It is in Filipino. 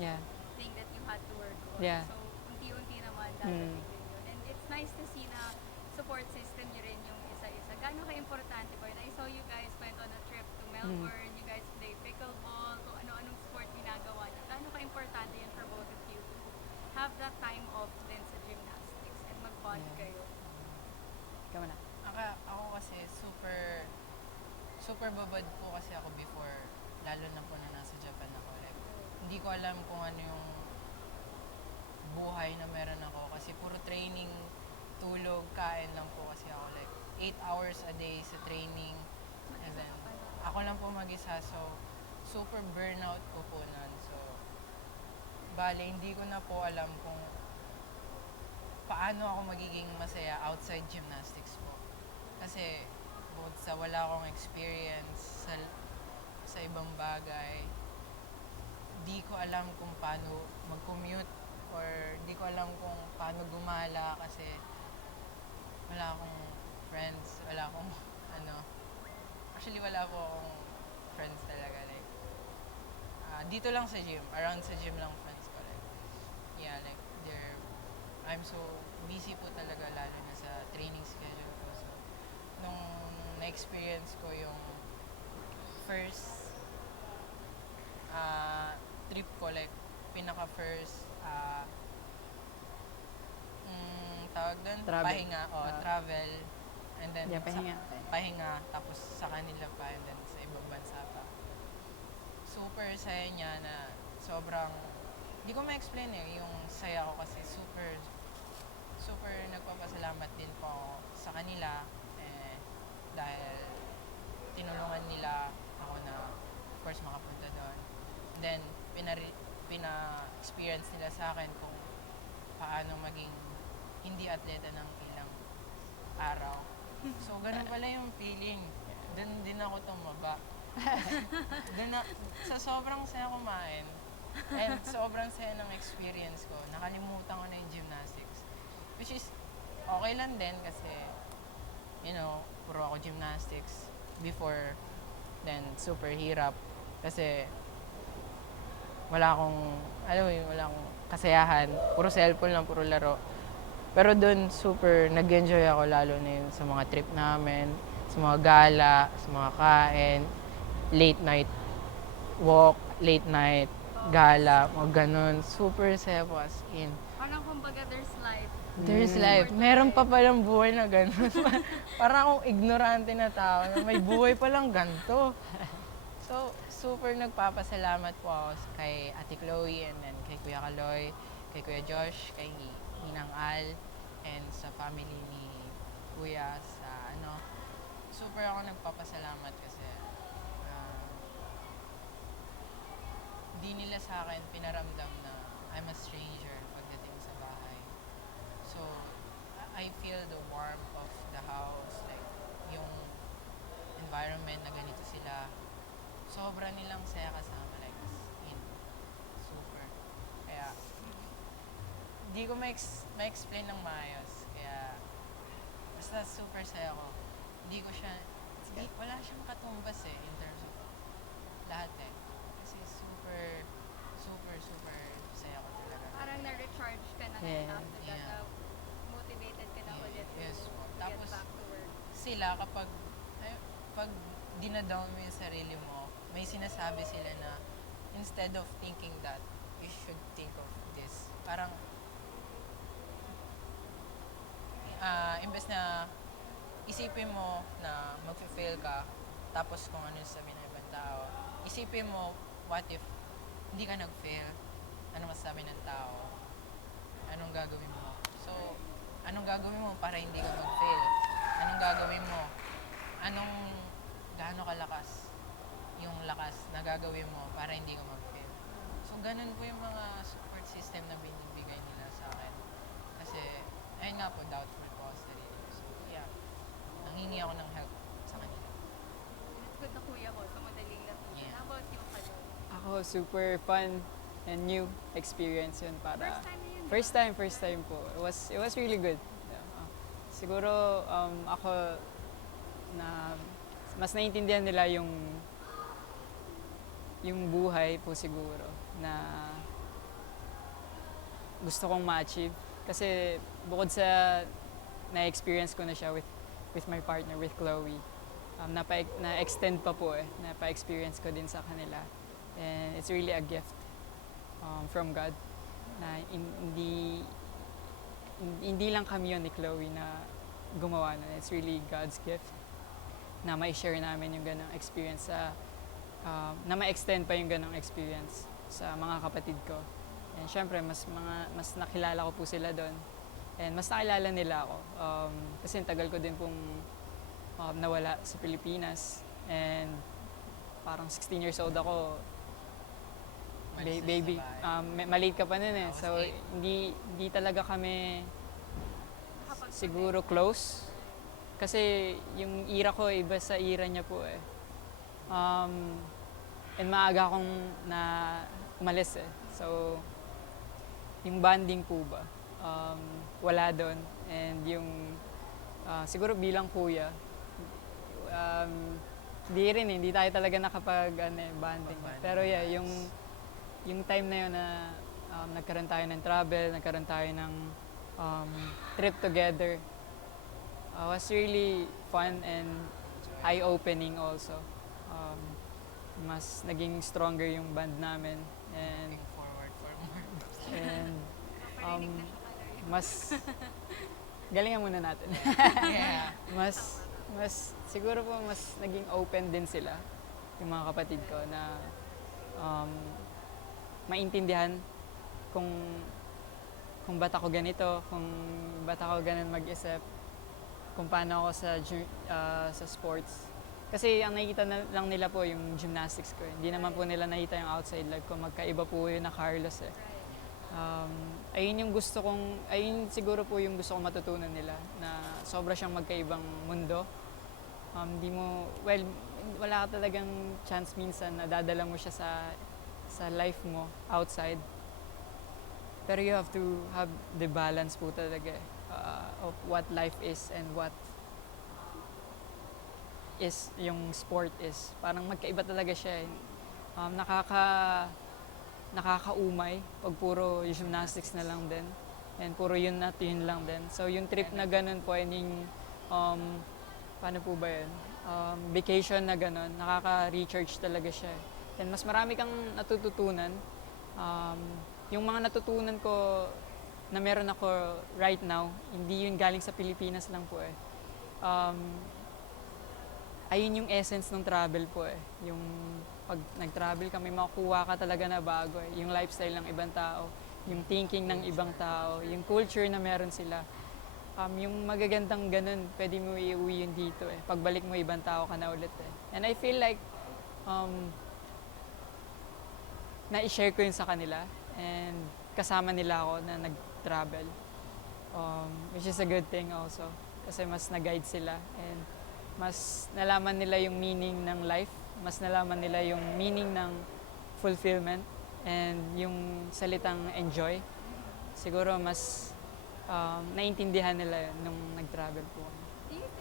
Yeah. thing that you had to work on. Yeah. So, unti-unti naman dadating din yun. And it's nice to see na support system nyo rin yung isa-isa. Gano'n ka-importante ba yun? I saw you guys went on a trip to Melbourne, you guys played pickleball, kung ano-anong sport ginagawa nyo. Gano'n ka-importante yun for both of you to have that time off din sa gymnastics and mag-bond Yeah. kayo? Ikaw na. Ako kasi super babad po kasi ako before, lalo na po na nasa Japan ako. Like, hindi ko alam kung ano yung buhay na meron ako kasi puro training, tulog, kain lang po kasi ako. Like, 8 hours a day sa training. And then, ako lang po mag-isa. So, super burnout ko po nun. So, bale, hindi ko na po alam kung paano ako magiging masaya outside gymnastics po. Kasi, bukod sa wala akong experience sa ibang bagay, di ko alam kung paano mag-commute or di ko alam kung paano gumala kasi wala akong friends, wala akong actually wala po akong friends talaga. Like, dito lang sa gym, around sa gym lang friends ko. Like, yeah, like, I'm so busy po talaga lalo na sa training schedule ko. So, nung na-experience ko yung first trip ko, like, pinaka-first, tawag doon? Travel. Pahinga, travel. And then, Yeah, pahinga. pahinga, tapos sa kanila pa, and then sa ibang bansa pa. Super saya niya na sobrang, hindi ko ma-explain yung saya ko kasi super nagpapasalamat din po ako sa kanila dahil tinulungan nila ako na of course makapunta doon. And then pina-experience nila sa akin kung paano maging hindi atleta ng ilang araw. So ganun pala yung feeling. Doon din ako tumaba. Sa sobrang saya kumain and sobrang saya ng experience ko, nakalimutan ko na yung gymnastics. Which is okay lang din kasi puro ako gymnastics before, then super hirap kasi wala akong kasayahan, puro cellphone lang, puro laro. Pero doon super nag-enjoy ako lalo na yun sa mga trip namin, sa mga gala, sa mga kain, late night walk, late night gala, mga ganun. Super saya po as in. Parang kumbaga there's life. There's life. Meron pa palang buhay na gano'n. Parang akong ignorante na tao na may buhay palang ganito. So, super nagpapasalamat po ako kay Ate Chloe and then kay Kuya Kaloy, kay Kuya Josh, kay Ninang Al, and sa family ni Kuya sa super ako nagpapasalamat kasi di nila sa akin pinaramdam na I'm a stranger pagdating sa bahay. So, I feel the warmth of the house, like, yung environment na ganito sila. Sobra nilang saya kasama, like, in super. Kaya, di ko ma-explain ng maayos. Kaya, basta super saya ko. Wala siyang katumbas in terms of lahat Kasi super saya ko talaga. Parang na-recharge ka na Yeah. after that. Yeah. Motivated ka na ulit Yes to po. get Tapos, back to work. sila pag dinadown mo yung sarili mo, may sinasabi sila na instead of thinking that, you should think of this. Parang, imbes na isipin mo na mag-fail ka, tapos kung ano yung sabi ng ibang tao, isipin mo, what if hindi ka nag-fail? Ano masasabi ng tao? Anong gagawin mo? So, anong gagawin mo para hindi ka mag-fail? Anong gagawin mo? Gaano kalakas yung lakas na gagawin mo para hindi ka mag-fail? So, ganun po yung mga support system na binibigay nila sa akin. Kasi, ayun nga po, doubtful po ako sa sarili ko. So, yeah, nanghingi ako ng help sa kanila. That's good na kuya ko, so madaling natutunan. Yeah. How about you, Kalo? Ako, super fun and new experience yun para... First time na yun, di ba? First time po. It was really good. Yeah. Siguro ako na mas naiintindihan nila yung buhay po siguro na gusto kong ma-achieve. Kasi bukod sa na-experience ko na siya with my partner, with Chloe, na-extend pa po na-experience ko din sa kanila. And it's really a gift from God na hindi lang kami yun ni Chloe na gumawa nun. It's really God's gift na ma-share namin yung ganong experience na ma-extend pa yung ganong experience sa mga kapatid ko. And syempre, mas nakilala ko po sila doon. And mas nakilala nila ako. Kasi tagal ko din pong nawala sa Pilipinas. And parang 16 years old ako. Baby, maliit ka pa nun eh. So, hindi talaga kami siguro close. Kasi yung ira ko, iba sa ira niya po eh. And maaga akong umalis eh. So, yung bonding po ba, wala doon. And yung, siguro bilang kuya, hindi tayo talaga nakapag-bonding. Pero yeah, yung time na yun na nagkaroon tayo ng travel, nagkaroon tayo ng trip together, was really fun and eye-opening also. Mas naging stronger yung band namin and Looking forward for more. and Paparinig na siya kaloy. mas galingan muna natin. Yeah. mas siguro po mas naging open din sila yung mga kapatid ko na maintindihan kung ba't ako ganito, kung ba't ako ganun mag-isip, kung paano ako sa sports. Kasi ang nakikita lang nila po yung gymnastics ko. Hindi naman po nila nakita yung outside life ko. Magkaiba po yun na Carlos eh. Ayun siguro po yung gusto kong matutunan nila na sobra siyang magkaibang mundo. Wala ka talagang chance minsan na dadala mo siya sa life mo outside. Pero you have to have the balance po talaga of what life is and what is yung sport is. Parang magkaiba talaga siya eh. Nakakaumay pag puro gymnastics na lang din. And puro yun lang din. So yung trip na ganun po, and yung, paano po ba yun? Vacation na ganun, nakaka-recharge talaga siya. And mas marami kang natututunan. Yung mga natutunan ko na meron ako right now, hindi yun galing sa Pilipinas lang po eh. Ayun yung essence ng travel po eh. Yung pag nag-travel ka, may makukuha ka talaga na bago eh. Yung lifestyle ng ibang tao, yung thinking ng ibang tao, yung culture na meron sila. Yung magagandang ganun, pwede mo iuwi yun dito eh. Pagbalik mo, ibang tao ka na ulit eh. And I feel like, na-share ko yun sa kanila and kasama nila ako na nag-travel. Which is a good thing also. Kasi mas na-guide sila and mas nalaman nila yung meaning ng life, mas nalaman nila yung meaning ng fulfillment and yung salitang enjoy. Siguro mas naintindihan nila yun nung nag-travel po.